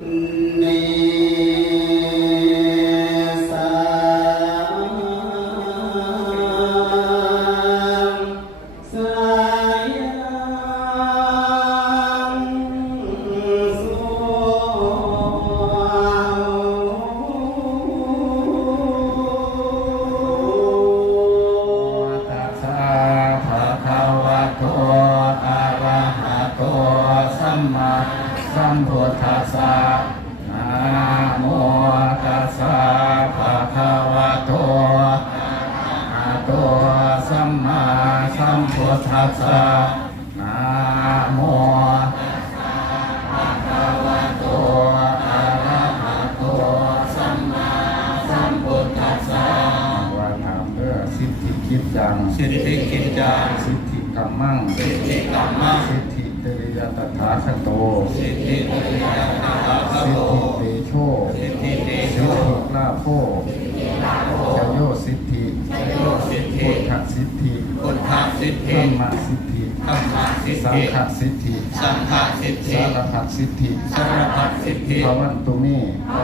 เสิทธิคิดจังสิทธิกิจจาสิทธิกัมมังสิทธิกรรมะสิทธิเตยตถาคโตสิทธิปริยัติตาคสิทโตธิเตโชสิทธิเตสิโชทธิลาโภชโยสิทธิโยสิทธิพุทธสิทธิพุทธสิทธรธิรมสิทธิ ธรรมสิทสังธิฆสิทธิสังฆสิทธิสารพัดสิทธิสารพัดสิทธิพระวันตุนี้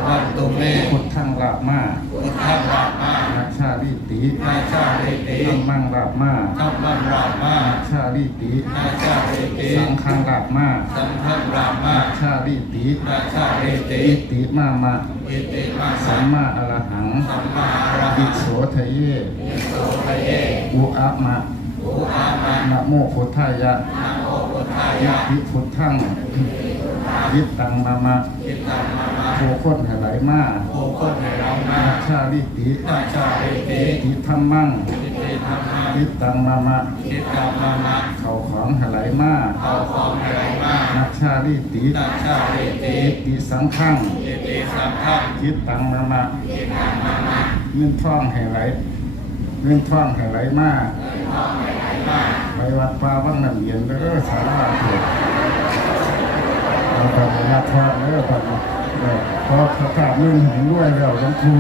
วันตุเมพุทธังลาบมาพุทธรามานักชาลิตินาชาลิติธรรมังลาบมาธรรมรามานักชาลิตินาชาลิติสังฆังลาบมาสังฆรามานักชาลิตินาชาลิติอิติมามาอิติมาสัสัมมมาอรหังสัมมาอรอิหังโสทะเยโสภเยอุอะมะอุอามา นะโมพุทธายะนะโมพุทธาอิยะทิพุทธังยิตตังมามะจิตตังมาโคโคตไหลมาโอคนให้เรามาชาลิติชาลิติอิธรรมังจิตติธรรมะยิตตังมามะจิตตังมามาเขาของไหลมาเอาของให้เรามานักชาลิตินาชาลิติติสังขังติสังฆังยิตตังมามะจิตตังมามาเงินท่องให้ไหลเงินท่องให้ไหลมาไปวัดป่าวังน้ำเย็นเด้อสาราเถิดเราทำงานทอดเด้อทำเออพอสถาบเงินเห็นด้วยแล้วต้องครู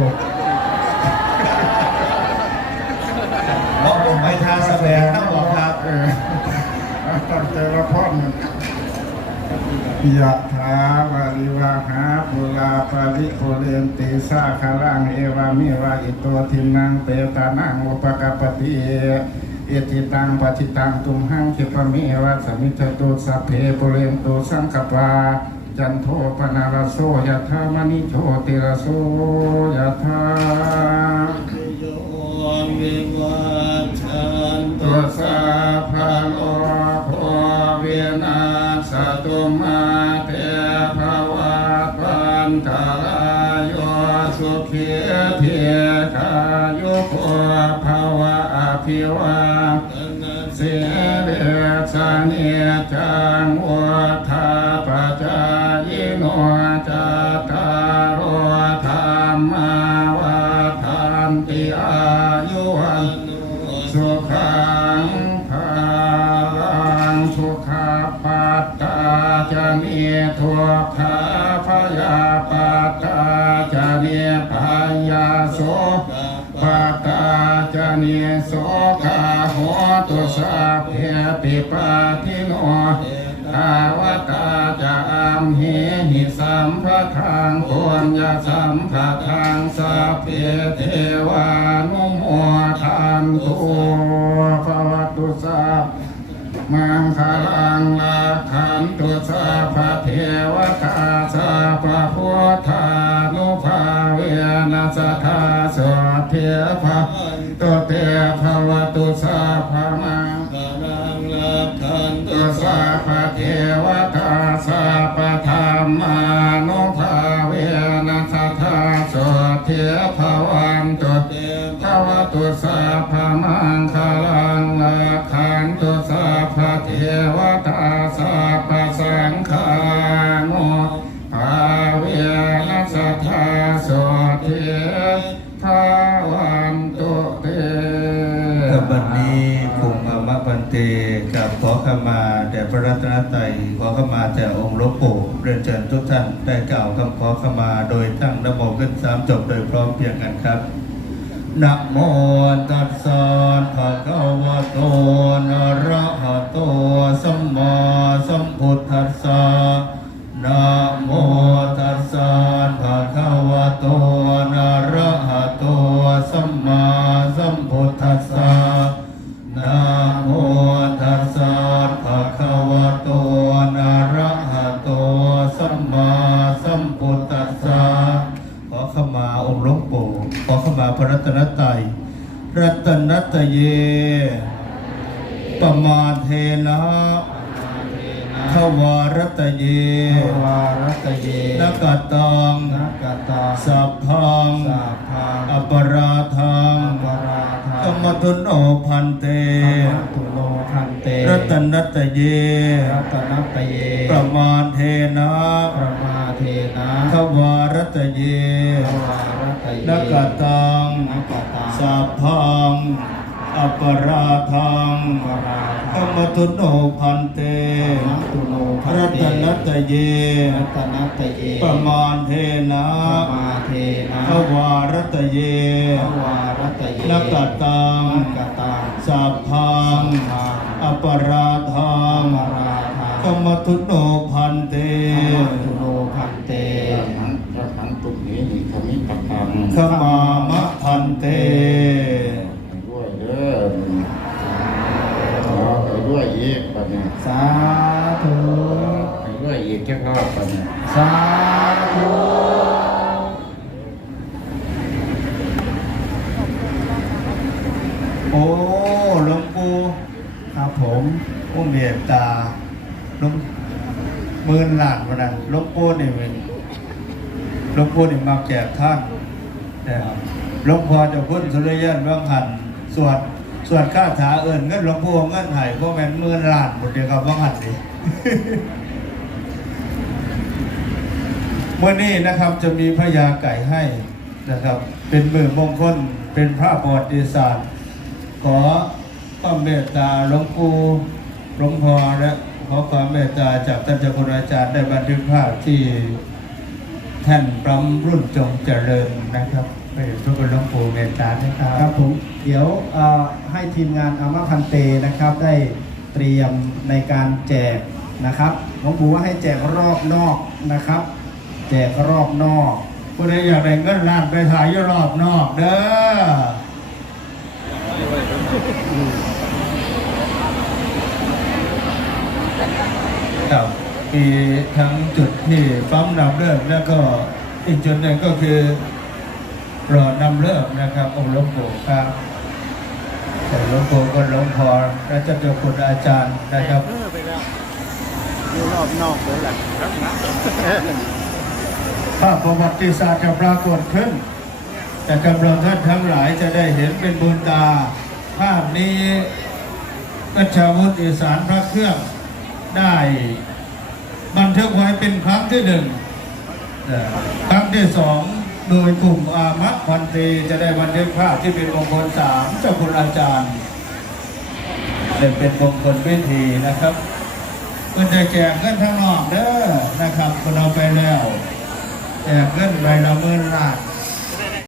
น้องผมไม่ทาสแสดงต้องบอกครับเออตั้งใจละพ่อมันยะถาวาริวาหาปุลาปาริโคเรนติสาคารังเอวามิวาอิโตทินังเปตานังอุปกปปติ เอติตังปฏิตังตุมหังคิปะมิวัสมิจตุสัพเพปุเรนตุสังกปาจันโทปนารโสยะธามณิโชติรโสยะธาโยวิวัชชันตุตัวสาภาโลโภเวียนาสตุมาเตภวัตวันตรายโยสุขีเที ทุกขาพยาปัตาจะมีพยาโสปัตาจเนโสกาหัวตุสาเพปิปาทิโนอาวตาจะอัมเหหิสัมภทางปุญญาสัมภทางสัพเพเทวานุโมทันตุภวตุสา มังคลังลาขันตุสาพะเทวตาสาพะพุทธานุภาเวนัสทาสวะเทพะตุเตภวตุสาพะมังกาลังลักขันตุสาพะเทวตาสาปะธรรมานุภาเวนัสทาสวะเทภวันตุเตภวตุสาพะมังค ภวันตุเตกับบัดนี้ภูมิธรรมบันเตกับขอขมาแด่พระรัตนตรัยขอขมาแต่องค์หลวงปู่เรียนเชิญทุกท่านได้กล่าวคำขอขมาโดยตั้งนโมขึ้นสามจบโดยพร้อมเพียงกันครับนะโมตัสสะภะคะวะโตอะระหะโตสัมมาสัมพุทธัสสะนะโมตัสสั สัมมาสัมพุทธัสสะนะโมตัสสะภะคะวะโตนะรหะโตสัมมาสัมพุทธัสสะขอขมาองค์ปู่ขอขมาพรตนตรัยรตนัตยประมาเทนะ ทวารตเยวารัตเยนกตังนักตาสัพพังสาพาอปราทังวราธากรรมทุนโอพันเตตุโลคันเต รัตนตเยรัตนัตเย ประมาณเทนะประมาเทนะทวารตเยวารัตเยนกตังนักตาสัพพัง อปราทังวรากรรมทุนโอพันเตนัตุโลคันรัเตตนตเยรัตนัตเยประมาณเทนะประมาเทนะทวารตเยวารัตเยนกตังนักตังสัพพังอปราทังวราธากรรมทุนโอพันเตนัตุโลคันเตขังพระขังตุกนี้นี่ขมิตตังขมามะพันเต ด้วยเด้อข อไปด้วยอีกปัญญาสาธุไปด้วยอีกแค่รอบปัญญาสาธุโอ้หลวงปู่ครับผมโอ้เมตตาหลวงหมื่นล้านวันนั้นหลวงปู่นี่มันหลวงปู่นี่มาแจกท่านนะครับหลวงพ่อเจะพุ่นสุริยันว่างหันสวด ส่วดคาถาเอิญเงินหลวงปู่เงินไห้พวกแม่นหมื่นล้านหมดเดียวกับว่างันนี่เมื่อนี้นะครับจะมีพระยาไก่ให้นะครับ เป็นมือมงคลเป็นพระประวัติศาสตร์ขอความเมตตาหลวงปู่หลวงพ่อและขอความเมตตาจากท่านเจ้าคุณอาจารย์ได้บันทึกภาพที่ท่านพร้อมรุ่นจงเจริญนะครับ ทุกคนหลวงปู่เมตตานะครัครับบผมเดี๋ยวเอ่อให้ทีมงานอามาพันเตนะครับ ได้เตรียมในการแจกนะครับหลวงปู่ว่าให้แจกรอบนอกนะครับ แจกรอบนอกผู้ใดอยากได้เงินล้านไปถ่ายอยู่รอบนอกเด้อครับมีทั้งจุดที่ปั๊มนำเลิกแล้วก็อีกจุดหนึ่งก็คือ รอนำเลิกนะครับองค์หลวงปู่ครับแต่หลวงปู่ก็หลวงพ่อและเจ้าเจ้าคุณอาจารย์นะครับอยู่รอบนอกเลยแหละภาพประวัติศาสตร์จะปรากฏขึ้น แต่กำลังท่านทั้งหลายจะได้เห็นเป็นบุญตา ภาพนี้กัญชาวุฒิอีสารพระเครื่องได้บันทึกไว้เป็นครั้งที่หนึ่งแต่ครั้งที่สอง โดยกลุ่มอามะพันตีจะได้บันทึกภาพที่เป็นมงคลสามเจ้าคุณอาจารย์เป็นเป็นมงคลพิธีนะครับก็จะแจกเงินทั้งนอกเด้อนะครับคนเอาไปแล้วแจกเงินใบละเมื่นล้าน